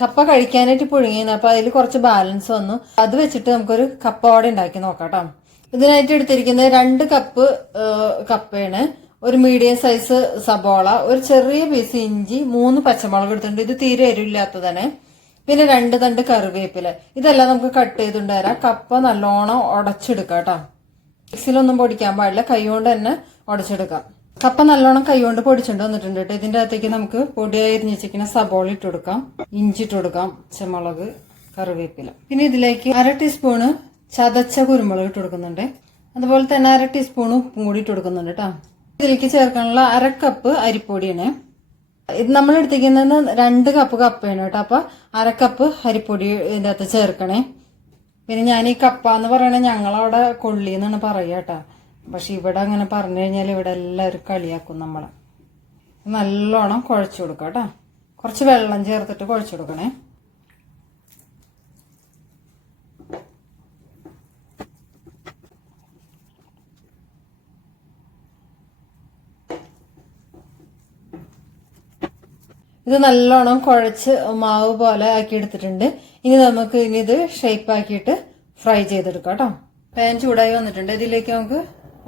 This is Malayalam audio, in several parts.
കപ്പ കഴിക്കാനായിട്ട് പുഴുങ്ങിയിരുന്നു അപ്പൊ അതിൽ കുറച്ച് ബാലൻസ് വന്നു. അത് വെച്ചിട്ട് നമുക്കൊരു കപ്പ വട ഉണ്ടാക്കി നോക്കാം കേട്ടോ ഇതിനായിട്ട് എടുത്തിരിക്കുന്നത് രണ്ട് കപ്പ് കപ്പയാണ്. ഒരു മീഡിയം സൈസ് സബോള ഒരു ചെറിയ പീസ് ഇഞ്ചി മൂന്ന് പച്ചമുളക് എടുത്തിട്ടുണ്ട്. ഇത് തീരെ എരിവില്ലാത്തതാണ്. പിന്നെ രണ്ട് തണ്ട് കറിവേപ്പില. ഇതെല്ലാം നമുക്ക് കട്ട് ചെയ്തുകൊണ്ട് വരാം കപ്പ നല്ലോണം ഉടച്ചെടുക്കാം കേട്ടോ മിക്സിലൊന്നും പൊടിക്കാൻ പാടില്ല. കൈ കൊണ്ട് തന്നെ ഉടച്ചെടുക്കാം. കപ്പ നല്ലോണം കൈകൊണ്ട് പൊടിച്ചുകൊണ്ട് വന്നിട്ടുണ്ട് കേട്ടോ ഇതിന്റെ അകത്തേക്ക് നമുക്ക് പൊടിയായി അരിഞ്ഞിച്ചിരിക്കുന്ന സബോള ഇട്ട് കൊടുക്കാം. ഇഞ്ചി ഇട്ട് കൊടുക്കാം. പച്ചമുളക് കറിവേപ്പില. പിന്നെ ഇതിലേക്ക് അര ടീസ്പൂണ് ചതച്ച കുരുമുളക് ഇട്ട് കൊടുക്കുന്നുണ്ട്. അതുപോലെ തന്നെ അര ടീസ്പൂൺ ഉപ്പും കൂടി ഇട്ട് കൊടുക്കുന്നുണ്ട് കേട്ടോ ഇതിലേക്ക് ചേർക്കാനുള്ള അര കപ്പ് അരിപ്പൊടിയാണ്. ഇത് നമ്മൾ എടുത്തിരിക്കുന്നത് രണ്ട് കപ്പ് കപ്പയാണ് കേട്ടോ അപ്പൊ അര കപ്പ് അരിപ്പൊടി ഇതിന്റെ അകത്ത് ചേർക്കണേ. പിന്നെ ഞാൻ ഈ കപ്പ എന്ന് പറയണേ ഞങ്ങളവിടെ കൊള്ളി എന്നാണ് പറയുക കേട്ടോ പക്ഷെ ഇവിടെ അങ്ങനെ പറഞ്ഞു കഴിഞ്ഞാൽ ഇവിടെ എല്ലാവരും കളിയാക്കും നമ്മളെ. നല്ലോണം കുഴച്ചു കൊടുക്കാം കേട്ടോ. കുറച്ച് വെള്ളം ചേർത്തിട്ട് കുഴച്ചു കൊടുക്കണേ. ഇത് നല്ലോണം കുഴച്ച് മാവ് പോലെ ആക്കി എടുത്തിട്ടുണ്ട്. ഇനി നമുക്ക് ഇനി ഇത് ഷേപ്പ് ആക്കിയിട്ട് ഫ്രൈ ചെയ്തെടുക്കാം കേട്ടോ. പാൻ ചൂടായി വന്നിട്ടുണ്ട്. ഇതിലേക്ക് നമുക്ക്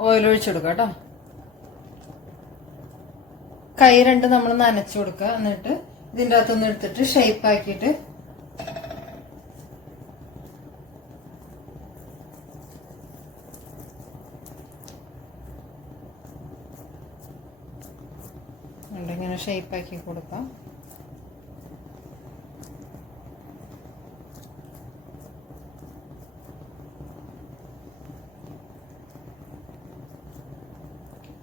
ഓയിൽ കൊടുക്കുക കേട്ടോ. കൈ രണ്ട് നമ്മൾ നനച്ചു കൊടുക്കുക. എന്നിട്ട് ഇതിന്റെ അകത്തൊന്ന് എടുത്തിട്ട് ഷേപ്പ് ആക്കിയിട്ട് ഷേപ്പ് ആക്കി കൊടുക്കാം.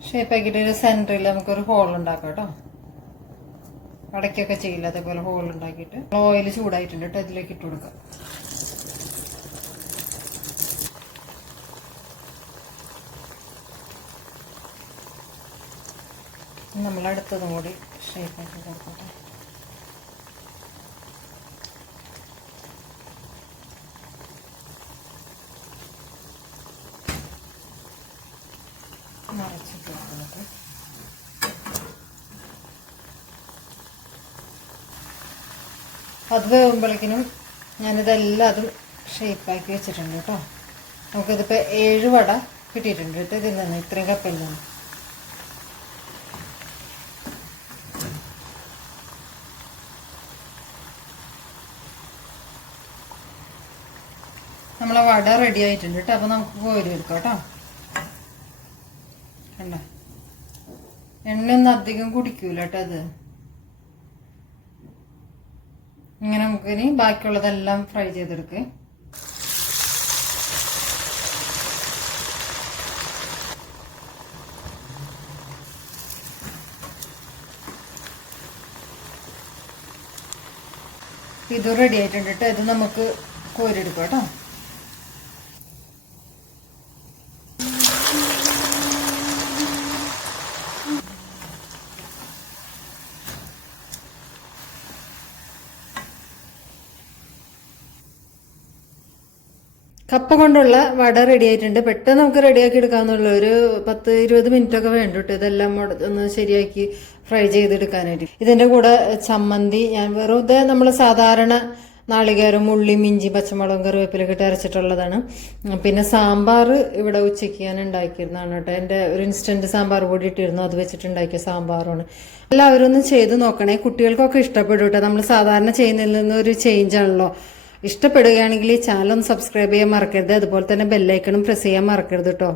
ഷേപ്പ് ആക്കിയിട്ട് ഒരു സെന്ററിൽ നമുക്കൊരു ഹോൾ ഉണ്ടാക്കാം കേട്ടോ. അടയ്ക്കൊക്കെ ചെയ്യില്ല അതേപോലെ ഹോൾ ഉണ്ടാക്കിയിട്ട്. ഓയിൽ ചൂടായിട്ടുണ്ട് കേട്ടോ അതിലേക്ക് ഇട്ട് കൊടുക്കാം. നമ്മളടുത്തതും കൂടി ഷേപ്പ് ആക്കി കൊടുക്കട്ടെ മറച്ചിട്ട് കൊടുക്കുന്നത് അത് വേകുമ്പോഴേക്കിനും ഞാനിതെല്ലാം അതും ഷേപ്പാക്കി വെച്ചിട്ടുണ്ട് കേട്ടോ. നമുക്കിതിപ്പോൾ ഏഴ് വട കിട്ടിയിട്ടുണ്ട്. കേട്ടോ ഇതിൽ നിന്ന് ഇത്രയും കപ്പിൽ നിന്ന്? നമ്മളെ വട റെഡി ആയിട്ടുണ്ട് കേട്ടോ. അപ്പോൾ നമുക്ക് കോരി എടുക്കാം കേട്ടോ. കണ്ട? എണ്ണയൊന്നും അധികം കുടിക്കൂല കേട്ടോ അത്. ഇങ്ങനെ നമുക്ക് ഇനി ബാക്കിയുള്ളതെല്ലാം ഫ്രൈ ചെയ്തെടുക്ക്. ഇത് റെഡി ആയിട്ടുണ്ട് കേട്ടോ ഇത് നമുക്ക് കോരിയെടുക്കാം കേട്ടോ കപ്പ കൊണ്ടുള്ള വട റെഡി ആയിട്ടുണ്ട്. പെട്ടെന്ന് നമുക്ക് റെഡിയാക്കി എടുക്കാമെന്നുള്ള ഒരു പത്ത് ഇരുപത് മിനിറ്റ് ഒക്കെ വേണ്ട കേട്ടോ. ഇതെല്ലാം ഒന്ന് ശരിയാക്കി ഫ്രൈ ചെയ്തെടുക്കാനായിട്ട്. ഇതിന്റെ കൂടെ ചമ്മന്തി ഞാൻ വെറുതെ നമ്മൾ സാധാരണ നാളികേരം ഉള്ളി മിഞ്ചി പച്ചമുളകും കറിവേപ്പിലൊക്കെ ഇട്ട് അരച്ചിട്ടുള്ളതാണ്. പിന്നെ സാമ്പാർ ഇവിടെ ഉച്ചയ്ക്ക് ഞാൻ ഉണ്ടാക്കിയിരുന്നതാണ് കേട്ടോ. എന്റെ ഒരു ഇൻസ്റ്റന്റ് സാമ്പാർ പൊടി ഇട്ടിരുന്നു. അത് വെച്ചിട്ട് ഉണ്ടാക്കിയ സാമ്പാറാണ് എല്ലാവരും ഒന്ന് ചെയ്ത് നോക്കണേ. കുട്ടികൾക്കൊക്കെ ഇഷ്ടപ്പെടും കേട്ടോ. നമ്മൾ സാധാരണ ചെയ്യുന്നതിൽ നിന്ന് ഒരു ചേഞ്ച് ആണല്ലോ. ഇഷ്ടപ്പെടുകയാണെങ്കിൽ ഈ ചാനൽ ഒന്ന് സബ്സ്ക്രൈബ് ചെയ്യാൻ മറക്കരുത്. അതുപോലെ തന്നെ ബെല്ലൈക്കണും പ്രസ് ചെയ്യാൻ മറക്കരുത് കേട്ടോ